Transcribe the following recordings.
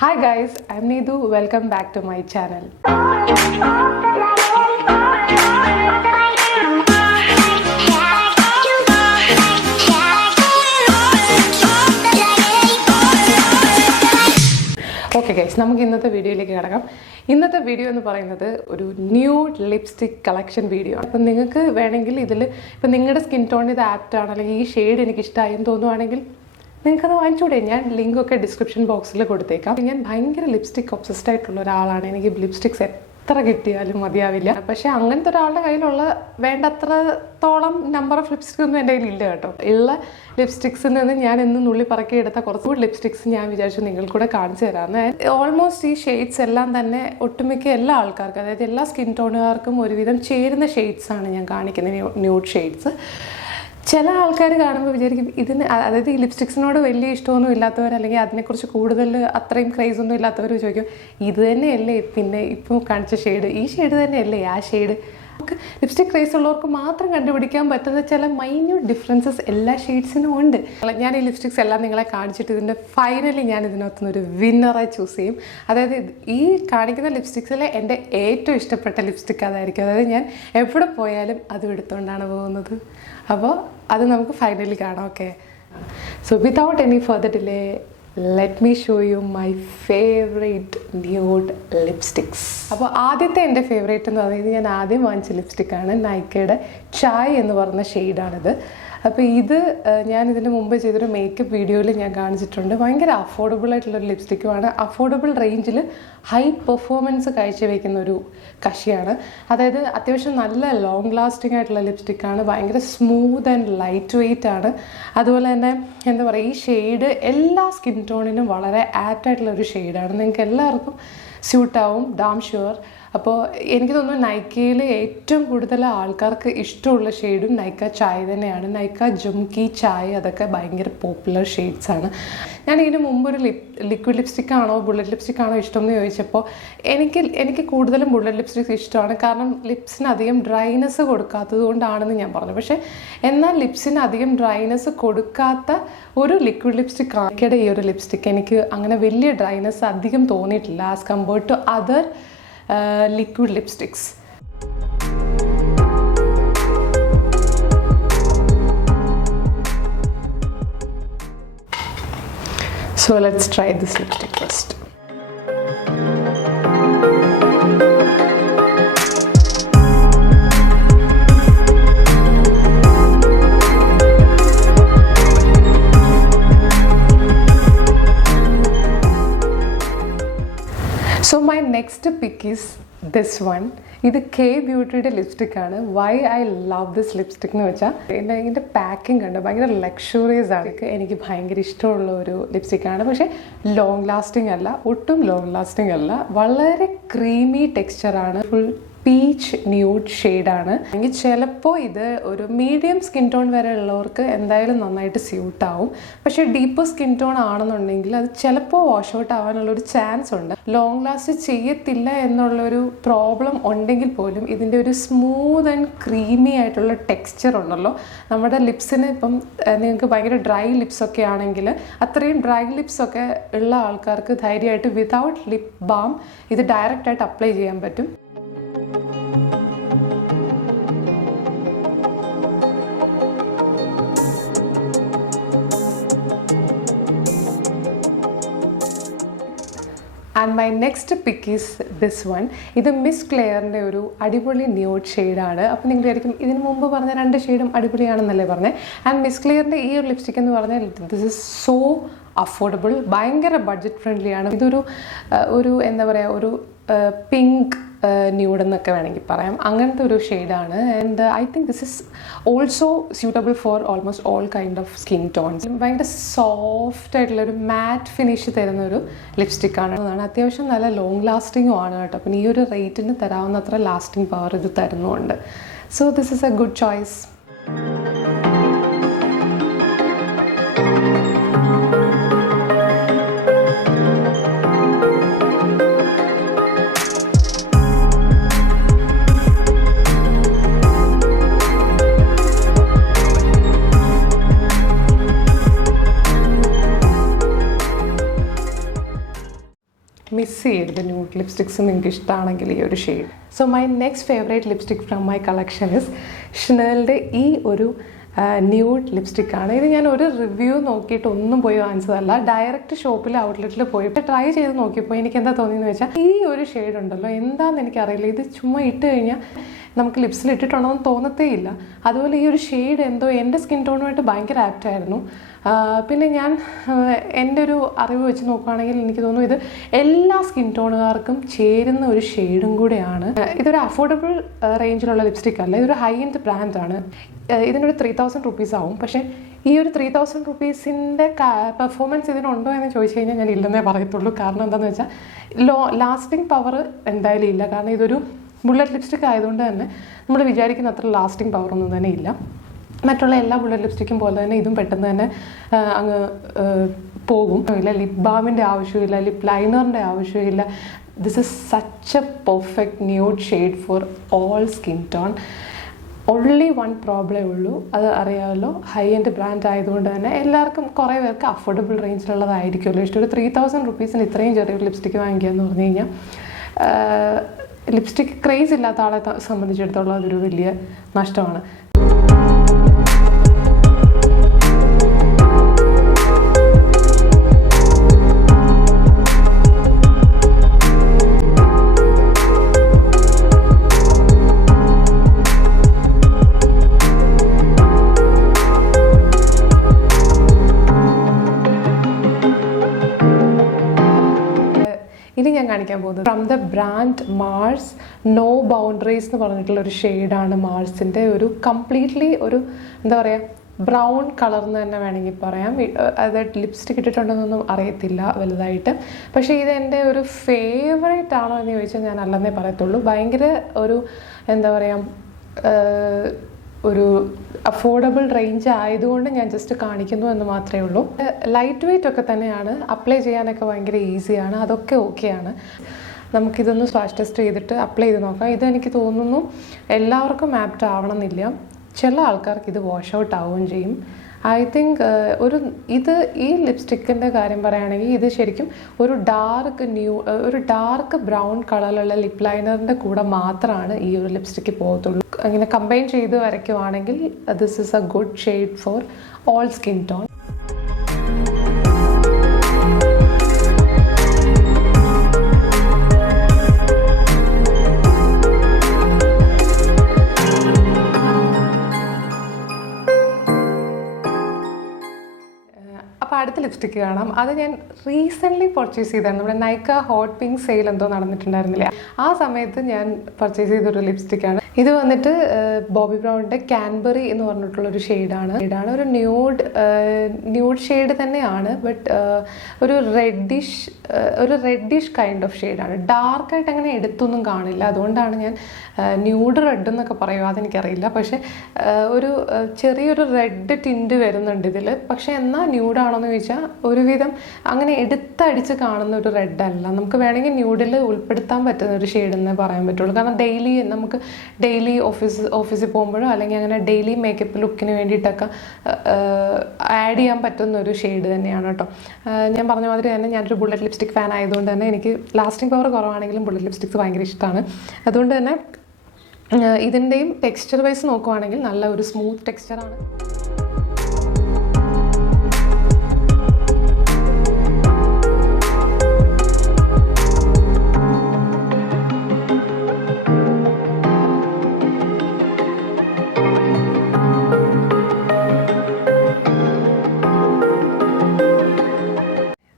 Hi guys, I'm Needu. Welcome back to my channel. Okay guys, നമുക്ക് ഇന്നത്തെ വീഡിയോയിലേക്ക് കിടക്കാം. ഇന്നത്തെ വീഡിയോ എന്ന് പറയുന്നത് ഒരു ന്യൂഡ് ലിപ്സ്റ്റിക് കളക്ഷൻ വീഡിയോ ആണ്. അപ്പം നിങ്ങൾക്ക് വേണമെങ്കിൽ ഇതിൽ ഇപ്പം നിങ്ങളുടെ സ്കിൻ ടോണിന് ഇത് ആപ്റ്റാണ്, അല്ലെങ്കിൽ ഈ ഷെയ്ഡ് എനിക്ക് ഇഷ്ടമായെന്ന് തോന്നുവാണെങ്കിൽ നിങ്ങൾക്കത് വാങ്ങിച്ചൂടെ. ഞാൻ ലിങ്കൊക്കെ ഡിസ്ക്രിപ്ഷൻ ബോക്സിൽ കൊടുത്തേക്കാം. ഞാൻ ഭയങ്കര ലിപ്സ്റ്റിക് ഒബ്സസ്ഡ് ആയിട്ടുള്ള ഒരാളാണ്. എനിക്ക് ലിപ്സ്റ്റിക്സ് എത്ര കിട്ടിയാലും മതിയാവില്ല. പക്ഷേ അങ്ങനത്തെ ഒരാളുടെ കയ്യിലുള്ള വേണ്ടത്രത്തോളം നമ്പർ ഓഫ് ലിപ്സ്റ്റിക്സ് ഒന്നും എൻ്റെ കയ്യിൽ ഇല്ല കേട്ടോ. ഉള്ള ലിപ്സ്റ്റിക്സിൽ നിന്ന് ഞാൻ ഇന്ന് നുള്ളി പറക്കി എടുത്ത കുറച്ചുകൂടി ലിപ്സ്റ്റിക്സ് ഞാൻ വിചാരിച്ചു നിങ്ങൾക്കൂടെ കാണിച്ചു തരാമെന്ന്. ഓൾമോസ്റ്റ് ഈ ഷെയ്ഡ്സ് എല്ലാം തന്നെ ഒട്ടുമിക്ക എല്ലാ ആൾക്കാർക്കും, അതായത് എല്ലാ സ്കിൻ ടോണുകാർക്കും ഒരുവിധം ചേരുന്ന ഷെയ്ഡ്സാണ് ഞാൻ കാണിക്കുന്നത്, ന്യൂഡ് ഷെയ്ഡ്സ്. ചില ആൾക്കാർ കാണുമ്പോൾ വിചാരിക്കും ഇതിന്, അതായത് ഈ ലിപ്സ്റ്റിക്സിനോട് വലിയ ഇഷ്ടമൊന്നും ഇല്ലാത്തവർ, അല്ലെങ്കിൽ അതിനെക്കുറിച്ച് കൂടുതൽ അത്രയും ക്രേസൊന്നും ഇല്ലാത്തവർ ചോദിക്കും ഇത് തന്നെയല്ലേ പിന്നെ ഇപ്പോൾ കാണിച്ച ഷെയ്ഡ്, ഈ ഷെയ്ഡ് തന്നെയല്ലേ ആ ഷെയ്ഡ്. നമുക്ക് ലിപ്സ്റ്റിക് ക്രേസ് ഉള്ളവർക്ക് മാത്രം കണ്ടുപിടിക്കാൻ പറ്റുന്ന ചില മൈന്യൂട്ട് ഡിഫറൻസസ് എല്ലാ ഷെയ്ഡ്സിനും ഉണ്ട്. ഞാൻ ഈ ലിപ്സ്റ്റിക്സ് എല്ലാം നിങ്ങളെ കാണിച്ചിട്ട് ഇതിൻ്റെ ഫൈനലി ഞാൻ ഇതിനകത്തുനിന്ന് ഒരു വിന്നറായി ചൂസ് ചെയ്യും. അതായത് ഈ കാണിക്കുന്ന ലിപ്സ്റ്റിക്സിലെ എൻ്റെ ഏറ്റവും ഇഷ്ടപ്പെട്ട ലിപ്സ്റ്റിക് അതായിരിക്കും. അതായത് ഞാൻ എവിടെ പോയാലും അതും എടുത്തുകൊണ്ടാണ് പോകുന്നത്. അപ്പോൾ അത് നമുക്ക് ഫൈനലി കാണാം. Okay, so without any further delay let me show you my favourite nude lipsticks. അപ്പോൾ ആദ്യത്തെ എൻ്റെ ഫേവറേറ്റ് എന്ന് പറയുന്നത് ഞാൻ ആദ്യം വാങ്ങിച്ച ലിപ്സ്റ്റിക്കാണ്. നൈക്കയുടെ ചായ് എന്ന് പറഞ്ഞ ഷെയ്ഡാണിത്. അപ്പോൾ ഇത് ഞാൻ ഇതിന് മുമ്പ് ചെയ്തൊരു മേക്കപ്പ് വീഡിയോയിൽ ഞാൻ കാണിച്ചിട്ടുണ്ട്. ഭയങ്കര അഫോർഡബിൾ ആയിട്ടുള്ളൊരു ലിപ്സ്റ്റിക്കുമാണ്. അഫോർഡബിൾ റേഞ്ചിൽ ഹൈ പെർഫോമൻസ് കാഴ്ചവെക്കുന്ന ഒരു കഷിയാണ്. അതായത് അത്യാവശ്യം നല്ല ലോങ് ലാസ്റ്റിംഗ് ആയിട്ടുള്ള ലിപ്സ്റ്റിക്കാണ്. ഭയങ്കര സ്മൂത്ത് ആൻഡ് ലൈറ്റ് വെയ്റ്റ് ആണ്. അതുപോലെ തന്നെ എന്താ പറയുക, ഈ ഷെയ്ഡ് എല്ലാ സ്കിൻ ടോണിനും വളരെ ആപ്റ്റായിട്ടുള്ളൊരു ഷെയ്ഡാണ്. നിങ്ങൾക്ക് എല്ലാവർക്കും സ്യൂട്ടാവും, ഡാം ഷുവർ. അപ്പോൾ എനിക്ക് തോന്നുന്നു നൈക്കയിൽ ഏറ്റവും കൂടുതൽ ആൾക്കാർക്ക് ഇഷ്ടമുള്ള ഷെയ്ഡും നൈക്ക ചായ് തന്നെയാണ്. നൈക്ക ജുംകി ചായ് അതൊക്കെ ഭയങ്കര പോപ്പുലർ ഷെയ്ഡ്സാണ്. ഞാൻ ഇതിന് മുമ്പൊരു ലിക്വിഡ് ലിപ്സ്റ്റിക്കാണോ ബുള്ളറ്റ് ലിപ്സ്റ്റിക്കാണോ ഇഷ്ടം എന്ന് ചോദിച്ചപ്പോൾ എനിക്ക് കൂടുതലും ബുള്ളറ്റ് ലിപ്സ്റ്റിക്സ് ഇഷ്ടമാണ്. കാരണം ലിപ്സിന് അധികം ഡ്രൈനെസ് കൊടുക്കാത്തത് കൊണ്ടാണെന്ന് ഞാൻ പറഞ്ഞു. പക്ഷേ എന്നാൽ ലിപ്സിന് അധികം ഡ്രൈനെസ് കൊടുക്കാത്ത ഒരു ലിക്വിഡ് ലിപ്സ്റ്റിക് നൈക്കയുടെ ഈ ഒരു ലിപ്സ്റ്റിക്ക് എനിക്ക് അങ്ങനെ വലിയ ഡ്രൈനെസ് അധികം തോന്നിയിട്ടില്ല as compared to other liquid lipsticks. So let's try this lipstick first. So my next pick is this one. ഇത് കെ ബ്യൂട്ടിയുടെ ലിപ്സ്റ്റിക്കാണ്. Why I love this lipstick എന്ന് വെച്ചാൽ ഇതിൻ്റെ പാക്കിംഗ് കണ്ട് ഭയങ്കര ലക്ഷറിയസ് ആണ്. എനിക്ക് ഭയങ്കര ഇഷ്ടമുള്ള ഒരു ലിപ്സ്റ്റിക്കാണ്. പക്ഷേ ലോങ് ലാസ്റ്റിംഗ് അല്ല, ഒട്ടും ലോങ് ലാസ്റ്റിംഗ് അല്ല. വളരെ ക്രീമി ടെക്സ്ചറാണ്. ഫുൾ പീച്ച് ന്യൂഡ് ഷെയ്ഡാണ്. എങ്കിൽ ചിലപ്പോൾ ഇത് ഒരു മീഡിയം സ്കിൻ ടോൺ വരെ ഉള്ളവർക്ക് എന്തായാലും നന്നായിട്ട് സ്യൂട്ടാവും. പക്ഷേ ഡീപ്പ് സ്കിൻ ടോൺ ആണെന്നുണ്ടെങ്കിൽ അത് ചിലപ്പോൾ വാഷ് ഔട്ട് ആവാനുള്ളൊരു ചാൻസ് ഉണ്ട്. ലോങ് ലാസ്റ്റ് ചെയ്യത്തില്ല എന്നുള്ളൊരു പ്രോബ്ലം ഉണ്ടെങ്കിൽ പോലും ഇതിൻ്റെ ഒരു സ്മൂത്ത് ആൻഡ് ക്രീമി ആയിട്ടുള്ള ടെക്സ്ചർ ഉണ്ടല്ലോ നമ്മുടെ ലിപ്സിന്. ഇപ്പം നിങ്ങൾക്ക് ഭയങ്കര ഡ്രൈ ലിപ്സൊക്കെ ആണെങ്കിൽ, അത്രയും ഡ്രൈ ലിപ്സൊക്കെ ഉള്ള ആൾക്കാർക്ക് ധൈര്യമായിട്ട് വിതൗട്ട് ലിപ് ബാം ഇത് ഡയറക്റ്റായിട്ട് അപ്ലൈ ചെയ്യാൻ പറ്റും. And my next pick is this one. ഇത് മിസ് ക്ലെയറിൻ്റെ ഒരു അടിപൊളി ന്യൂഡ് ഷെയ്ഡാണ്. അപ്പോൾ നിങ്ങൾ വിചാരിക്കും ഇതിന് മുമ്പ് പറഞ്ഞ രണ്ട് ഷെയ്ഡും അടിപൊളിയാണെന്നല്ലേ പറഞ്ഞത്. ആൻഡ് മിസ് ക്ലെയറിൻ്റെ ഈ ഒരു ലിപ്സ്റ്റിക് എന്ന് പറഞ്ഞാൽ ദിസ് ഇസ് സോ അഫോർഡബിൾ, ഭയങ്കര ബഡ്ജറ്റ് ഫ്രണ്ട്ലി ആണ്. ഇതൊരു എന്താ പറയുക, ഒരു പിങ്ക് ന്യൂഡ് എന്നൊക്കെ വേണമെങ്കിൽ പറയാം, അങ്ങനത്തെ ഒരു ഷെയ്ഡാണ്. And I think this is also suitable for almost all kind of skin tones. ഭയങ്കര സോഫ്റ്റ് ആയിട്ടുള്ളൊരു മാറ്റ് ഫിനിഷ് തരുന്ന ഒരു ലിപ്സ്റ്റിക്കാണ്. അത്യാവശ്യം നല്ല ലോങ് ലാസ്റ്റിങ്ങും ആണ് കേട്ടോ. പിന്നെ ഈ ഒരു റേറ്റിന് തരാവുന്നത്ര ലാസ്റ്റിംഗ് പവർ ഇത് തരുന്നുണ്ട്. So this is a good choice. Miss ചെയ്യരുത് ന്യൂഡ് ലിപ്സ്റ്റിക്സ് നിങ്ങൾക്ക് ഇഷ്ടമാണെങ്കിൽ ഈ ഒരു shade. So my next favourite lipstick from my collection is ഷനലിൻ്റെ ഈ ഒരു ന്യൂഡ് ലിപ്സ്റ്റിക്കാണ്. ഇത് ഞാൻ ഒരു റിവ്യൂ നോക്കിയിട്ട് ഒന്നും പോയി വാങ്ങിച്ചതല്ല, ഡയറക്റ്റ് ഷോപ്പിൽ ഔട്ട്ലെറ്റിൽ പോയി ട്രൈ ചെയ്ത് നോക്കിയപ്പോൾ എനിക്ക് എന്താ തോന്നിയെന്ന് വെച്ചാൽ ഈ ഒരു ഷെയ്ഡ് ഉണ്ടല്ലോ, എന്താണെന്ന് എനിക്കറിയില്ല, ഇത് ചുമ്മാ ഇട്ട് കഴിഞ്ഞാൽ നമുക്ക് ലിപ്സിൽ ഇട്ടിട്ടുണ്ടോ എന്ന് തോന്നത്തേ ഇല്ല. അതുപോലെ ഈ ഒരു ഷെയ്ഡ് എന്തോ എൻ്റെ സ്കിൻ ടോണുമായിട്ട് ഭയങ്കര ആപ്റ്റായിരുന്നു. പിന്നെ ഞാൻ എൻ്റെ ഒരു അറിവ് വെച്ച് നോക്കുകയാണെങ്കിൽ എനിക്ക് തോന്നുന്നു ഇത് എല്ലാ സ്കിൻ ടോണുകാർക്കും ചേരുന്ന ഒരു ഷെയ്ഡും കൂടെയാണ്. ഇതൊരു അഫോർഡബിൾ റേഞ്ചിലുള്ള ലിപ്സ്റ്റിക് അല്ല, ഇതൊരു ഹൈ എൻഡ് ബ്രാൻഡാണ്. ഇതിനൊരു 3000 rupees ആവും. പക്ഷേ ഈ ഒരു 3000 rupeesൻ്റെ പെർഫോമൻസ് ഇതിനുണ്ടോ എന്ന് ചോദിച്ചു കഴിഞ്ഞാൽ ഞാൻ ഇല്ലെന്നേ പറയത്തുള്ളൂ. കാരണം എന്താണെന്ന് വെച്ചാൽ ലാസ്റ്റിംഗ് പവർ എന്തായാലും ഇല്ല. കാരണം ഇതൊരു ബുള്ളറ്റ് ലിപ്സ്റ്റിക് ആയതുകൊണ്ട് തന്നെ നമ്മൾ വിചാരിക്കുന്ന അത്ര ലാസ്റ്റിംഗ് പവറൊന്നും തന്നെ ഇല്ല. മറ്റുള്ള എല്ലാ ബുള്ളറ്റ് ലിപ്സ്റ്റിക്കും പോലെ തന്നെ ഇതും പെട്ടെന്ന് തന്നെ അങ്ങ് പോകും. ഇല്ല ലിപ് ബാമിൻ്റെ ആവശ്യമില്ല, ലിപ് ലൈനറിൻ്റെ ആവശ്യമില്ല. This is such a perfect nude shade for all skin tone. Only one പ്രോബ്ലമേ ഉള്ളൂ, അത് അറിയാമല്ലോ, ഹൈ എൻഡ് ബ്രാൻഡ് ആയതുകൊണ്ട് തന്നെ എല്ലാവർക്കും കുറേ പേർക്ക് അഫോർഡബിൾ റേഞ്ചിലുള്ളതായിരിക്കുമല്ലോ ഇഷ്ടം. ഒരു 3000 rupeesന് ഇത്രയും ചെറിയൊരു ലിപ്സ്റ്റിക്ക് വാങ്ങിക്കുക എന്ന് പറഞ്ഞു കഴിഞ്ഞാൽ ലിപ്സ്റ്റിക് ക്രേസ് ഇല്ലാത്ത ആളെ സംബന്ധിച്ചിടത്തോളം അതൊരു വലിയ നഷ്ടമാണ്. ഇനി ഞാൻ കാണിക്കാൻ പോകുന്നത് from the brand Mars no boundaries എന്ന് പറഞ്ഞിട്ടുള്ള ഒരു ഷെയ്ഡാണ്. മാർസിൻ്റെ ഒരു കംപ്ലീറ്റ്ലി ഒരു എന്താ പറയുക ബ്രൗൺ കളർ എന്ന് തന്നെ വേണമെങ്കിൽ പറയാം. അത് ലിപ്സ്റ്റിക് ഇട്ടിട്ടുണ്ടെന്നൊന്നും അറിയത്തില്ല വലുതായിട്ട്. പക്ഷേ ഇത് എൻ്റെ ഒരു ഫേവറേറ്റ് ആണോ എന്ന് ചോദിച്ചാൽ ഞാൻ അല്ലെന്നേ പറയത്തുള്ളൂ. ഭയങ്കര ഒരു എന്താ പറയുക ഒരു അഫോർഡബിൾ റേഞ്ച് ആയതുകൊണ്ട് ഞാൻ ജസ്റ്റ് കാണിക്കുന്നു എന്ന് മാത്രമേ ഉള്ളൂ. ലൈറ്റ് വെയ്റ്റ് ഒക്കെ തന്നെയാണ്, അപ്ലൈ ചെയ്യാനൊക്കെ ഭയങ്കര ഈസിയാണ്, അതൊക്കെ ഓക്കെയാണ്. നമുക്കിതൊന്ന് സ്വാഷ് ടെസ്റ്റ് ചെയ്തിട്ട് അപ്ലൈ ചെയ്ത് നോക്കാം. ഇതെനിക്ക് തോന്നുന്നു എല്ലാവർക്കും ആപ്റ്റ് ആവണമെന്നില്ല, ചില ആൾക്കാർക്ക് ഇത് വാഷ് ഔട്ട് ആവുകയും ചെയ്യും. ഐ തിങ്ക് ഈ ലിപ്സ്റ്റിക്കിൻ്റെ കാര്യം പറയുകയാണെങ്കിൽ ഇത് ശരിക്കും ഒരു ഡാർക്ക് ബ്രൗൺ കളറിലുള്ള ലിപ് ലൈനറിൻ്റെ കൂടെ മാത്രമാണ് ഈ ഒരു ലിപ്സ്റ്റിക്ക് പോകത്തുള്ളൂ. അങ്ങനെ കമ്പൈൻ ചെയ്ത് വരയ്ക്കുവാണെങ്കിൽ this is a good shade for all skin tone. അപ്പോൾ അടുത്ത ലിപ്സ്റ്റിക്ക് കാണാം. അത് ഞാൻ റീസെൻ്റ്ലി പർച്ചേസ് ചെയ്തതാണ്. നമ്മുടെ നൈക്ക ഹോട്ട് പിങ്ക് സെയിൽ എന്തോ നടന്നിട്ടുണ്ടായിരുന്നില്ല, ആ സമയത്ത് ഞാൻ പർച്ചേസ് ചെയ്തൊരു ലിപ്സ്റ്റിക്കാണ്. ഇത് വന്നിട്ട് ബോബി ബ്രൗണിൻ്റെ ക്യാൻബറി എന്ന് പറഞ്ഞിട്ടുള്ളൊരു ഷെയ്ഡാണ്. ഒരു ന്യൂഡ് ഷെയ്ഡ് തന്നെയാണ്, ബട്ട് ഒരു റെഡിഷ് കൈൻഡ് ഓഫ് ഷെയ്ഡാണ്. ഡാർക്കായിട്ട് അങ്ങനെ എടുത്തൊന്നും കാണില്ല, അതുകൊണ്ടാണ് ഞാൻ ന്യൂഡ് റെഡ് എന്നൊക്കെ പറയുക, അതെനിക്കറിയില്ല. പക്ഷേ ഒരു ചെറിയൊരു റെഡ് ടിൻറ്റ് വരുന്നുണ്ട് ഇതിൽ. പക്ഷേ എന്നാൽ ന്യൂഡാണോ എന്ന് ചോദിച്ചാൽ ഒരുവിധം അങ്ങനെ എടുത്തടിച്ച് കാണുന്ന ഒരു റെഡ് അല്ല. നമുക്ക് വേണമെങ്കിൽ ന്യൂഡിൽ ഉൾപ്പെടുത്താൻ പറ്റുന്ന ഒരു ഷെയ്ഡ് എന്നേ പറയാൻ പറ്റുള്ളൂ. കാരണം നമുക്ക് ഡെയിലി ഓഫീസിൽ പോകുമ്പോഴോ അല്ലെങ്കിൽ അങ്ങനെ ഡെയിലി മേക്കപ്പ് ലുക്കിന് വേണ്ടിയിട്ടൊക്കെ ആഡ് ചെയ്യാൻ പറ്റുന്ന ഒരു ഷെയ്ഡ് തന്നെയാണ് കേട്ടോ. ഞാൻ പറഞ്ഞ മാതിരി തന്നെ ഞാനൊരു ബുള്ളറ്റ് ലിപ്സ്റ്റിക് ഫാൻ ആയതുകൊണ്ട് തന്നെ എനിക്ക് ലാസ്റ്റിംഗ് പവർ കുറവാണെങ്കിലും ബുള്ളറ്റ് ലിപ്സ്റ്റിക്സ് ഭയങ്കര ഇഷ്ടമാണ്. അതുകൊണ്ട് തന്നെ ഇതിൻ്റെയും ടെക്സ്ചർ വൈസ് നോക്കുവാണെങ്കിൽ നല്ല ഒരു സ്മൂത്ത് ടെക്സ്ചറാണ്.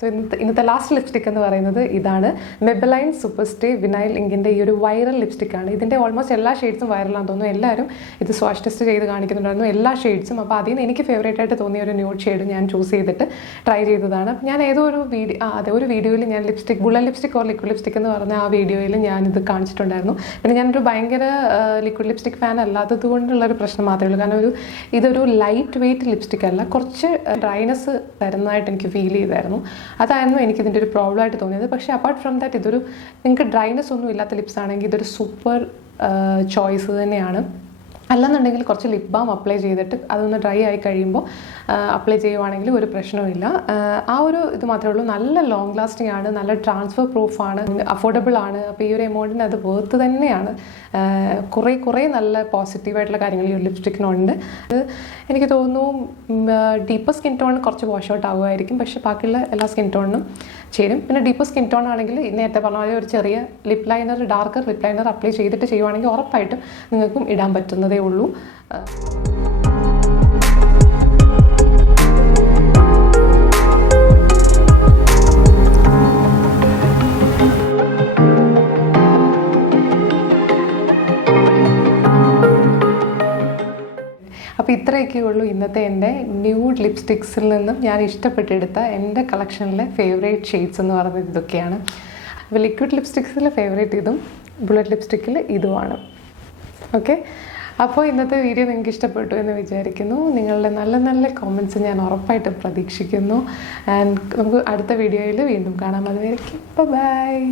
സോ ഇന്നത്തെ ലാസ്റ്റ് ലിപ്സ്റ്റിക് എന്ന് പറയുന്നത് ഇതാണ്. മെബലൈൻ സൂപ്പർ സ്റ്റേ വിനൈൽ ഇങ്കിൻ്റെ ഈ ഒരു വൈറൽ ലിപ്സ്റ്റിക്കാണ്. ഇതിൻ്റെ ഓൾമോസ്റ്റ് എല്ലാ ഷെയ്ഡ്സും വൈറലാണെന്ന് തോന്നുന്നു. എല്ലാവരും ഇത് സ്വാഷ് ടെസ്റ്റ് ചെയ്ത് കാണിക്കുന്നുണ്ടായിരുന്നു, എല്ലാ ഷെയ്ഡ്സും. അപ്പോൾ അതിൽ നിന്ന് എനിക്ക് ഫേവറേറ്റ് ആയിട്ട് തോന്നിയ ഒരു ന്യൂഡ് ഷെയ്ഡ് ഞാൻ ചൂസ് ചെയ്തിട്ട് ട്രൈ ചെയ്തതാണ്. ഞാൻ ഏതോ ഒരു വീഡിയോയിൽ ഞാൻ bullet lipstick or liquid lipstick എന്ന് പറഞ്ഞ ആ വീഡിയോയിൽ ഞാനിത് കാണിച്ചിട്ടുണ്ടായിരുന്നു. പിന്നെ ഞാനൊരു ഭയങ്കര ലിക്വിഡ് ലിപ്സ്റ്റിക് ഫാൻ അല്ലാത്തത് കൊണ്ടുള്ളൊരു പ്രശ്നം മാത്രമേ ഉള്ളൂ. കാരണം ഇതൊരു ലൈറ്റ് വെയ്റ്റ് ലിപ്സ്റ്റിക് അല്ല, കുറച്ച് ഡ്രൈനെസ് തരുന്നതായിട്ട് എനിക്ക് ഫീൽ ചെയ്തായിരുന്നു. അതായിരുന്നു എനിക്കിതിൻ്റെ ഒരു പ്രോബ്ലം ആയിട്ട് തോന്നിയത്. പക്ഷേ അപ്പാർട്ട് ഫ്രം ദാറ്റ് നിങ്ങൾക്ക് ഡ്രൈനെസ് ഒന്നും ഇല്ലാത്ത ലിപ്സ് ആണെങ്കിൽ ഇതൊരു സൂപ്പർ ചോയ്സ് തന്നെയാണ്. അല്ലെന്നുണ്ടെങ്കിൽ കുറച്ച് ലിപ് ബാം അപ്ലൈ ചെയ്തിട്ട് അതൊന്ന് ഡ്രൈ ആയി കഴിയുമ്പോൾ അപ്ലൈ ചെയ്യുവാണെങ്കിൽ ഒരു പ്രശ്നവുമില്ല. ആ ഒരു ഇത് മാത്രമേ ഉള്ളൂ. നല്ല ലോങ് ലാസ്റ്റിംഗ് ആണ്, നല്ല ട്രാൻസ്ഫർ പ്രൂഫാണ്, അഫോർഡബിൾ ആണ്. അപ്പോൾ ഈ ഒരു എമൗണ്ടിന് അത് വേർത്ത് തന്നെയാണ്. കുറേ നല്ല പോസിറ്റീവായിട്ടുള്ള കാര്യങ്ങൾ ഈ ഒരു ലിപ്സ്റ്റിക്കിനുണ്ട്. അത് എനിക്ക് തോന്നുന്നു ഡീപ്പർ സ്കിൻ ടോണിന് കുറച്ച് വാഷ് ഔട്ട് ആകുമായിരിക്കും, പക്ഷേ ബാക്കിയുള്ള എല്ലാ സ്കിൻ ടോണിനും ചേരും. പിന്നെ ഡീപ്പർ സ്കിൻ ടോൺ ആണെങ്കിൽ നേരത്തെ പറഞ്ഞ പോലെ ഒരു ചെറിയ lip liner, darker lip liner apply ചെയ്തിട്ട് ചെയ്യുവാണെങ്കിൽ ഉറപ്പായിട്ടും നിങ്ങൾക്കും ഇടാൻ പറ്റുന്നതേ ഉള്ളൂ. അപ്പോൾ ഇത്രയൊക്കെ ഉള്ളൂ ഇന്നത്തെ എൻ്റെ ന്യൂഡ് ലിപ്സ്റ്റിക്സിൽ നിന്നും ഞാൻ ഇഷ്ടപ്പെട്ടെടുത്ത എൻ്റെ കളക്ഷനിലെ ഫേവറേറ്റ് ഷെയ്ഡ്സ് എന്ന് പറയുന്നത് ഇതൊക്കെയാണ്. അപ്പോൾ ലിക്വിഡ് ലിപ്സ്റ്റിക്സിലെ ഫേവറേറ്റ് ഇതും ബുള്ളറ്റ് ലിപ്സ്റ്റിക്കിൽ ഇതുമാണ്. ഓക്കെ, അപ്പോൾ ഇന്നത്തെ വീഡിയോ നിങ്ങൾക്ക് ഇഷ്ടപ്പെട്ടു എന്ന് വിചാരിക്കുന്നു. നിങ്ങളുടെ നല്ല കോമെൻറ്റ്സ് ഞാൻ ഉറപ്പായിട്ടും പ്രതീക്ഷിക്കുന്നു. ആൻഡ് നമുക്ക് അടുത്ത വീഡിയോയിൽ വീണ്ടും കാണാം. അതുവരെയ്ക്കും ബൈ.